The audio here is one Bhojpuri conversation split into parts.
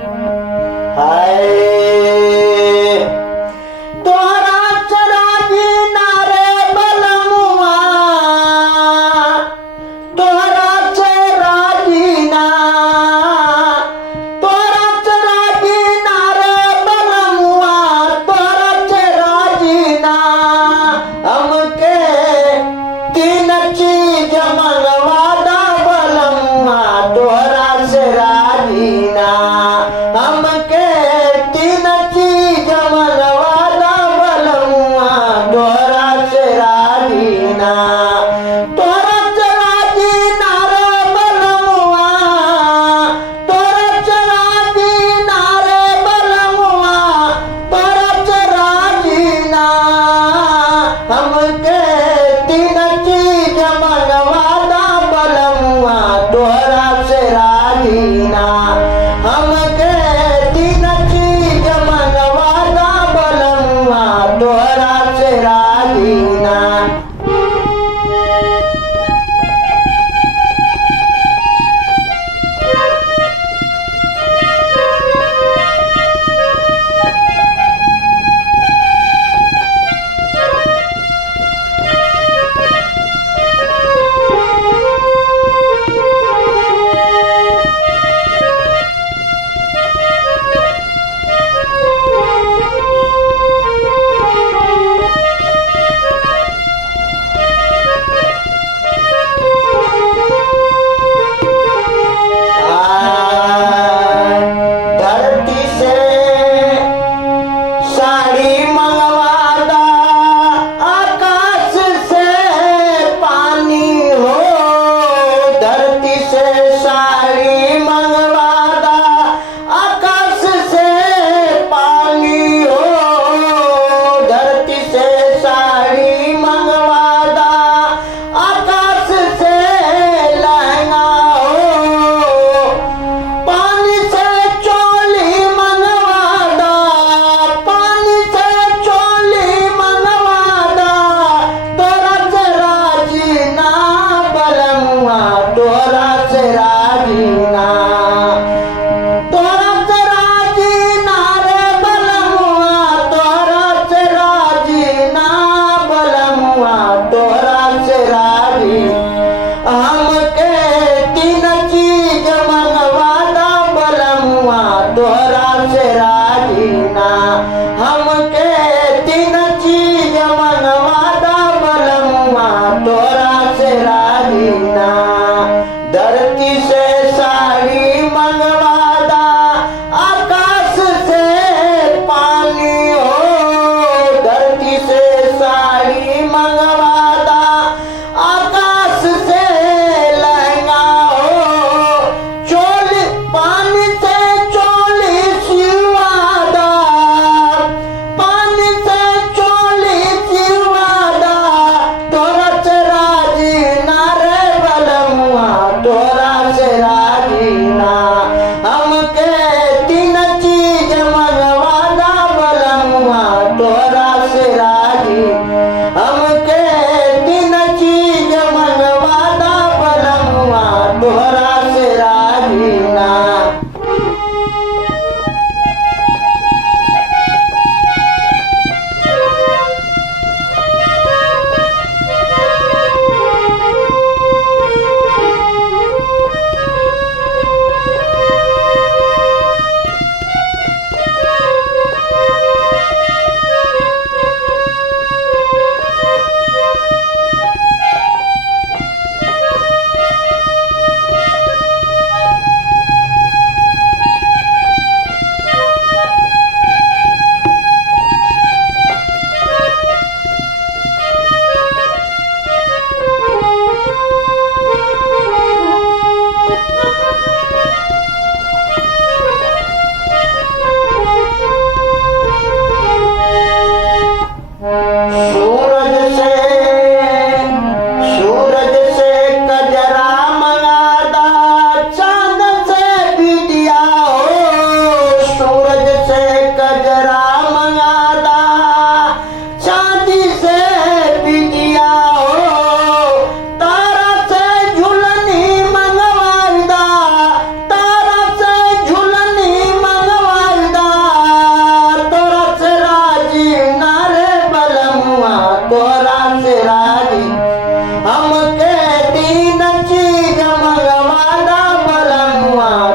हाय तोरा चरागी नारे बलमुआ, तोरा चरागी ना, तोरा चरागी नारे बलमुआ, तोरा चरागी ना। हमके तीन चीज मंगवादा बलमुआ, तोरा चरागी ना। हमके तीन चीज मंगवादा बलमुआ, तोरा चरागी ना। तोरा चरागी ना रे बलमुआ, तोरा चरागी ना रे बलमुआ, तोरा चरागी ना। हमके तीन चीज मंगवादा बलमुआ, तोरा चरागी ना। हमके तीन चीज मंगवादा बलमुआ, तोरा चरागी ना। धरती से साड़ी मंगवादा, आकाश से पानी हो। धरती से साड़ी मंगवादा, आकाश से पानी हो। धरती से साड़ी मंगवादा, आकाश से लहंगा हो। पानी से चोली मंगवादा, पानी से चोली मंगवादा, तोरा चरागी ना बलमुआ, तोरा चरागी ना। तोरा चरागी ना रे बलमुआ, तोरा चरागी ना बलमुआ, तोरा चरागी। हमके तीन चीज मंगवादा बलमुआ, तोरा चरागी ना। हमके तीन चीज मंगवादा बलमुआ, तोरा चरागी ना। धरती से साड़ी मंगवादा, आकाश से पानी हो। धरती से साड़ी मंगवादा, आकाश से लहंगा हो। चोली पानी से चोली सिलवादा, पानी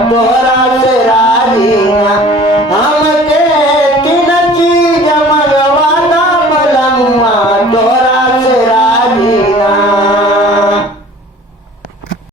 तोरा से राजीना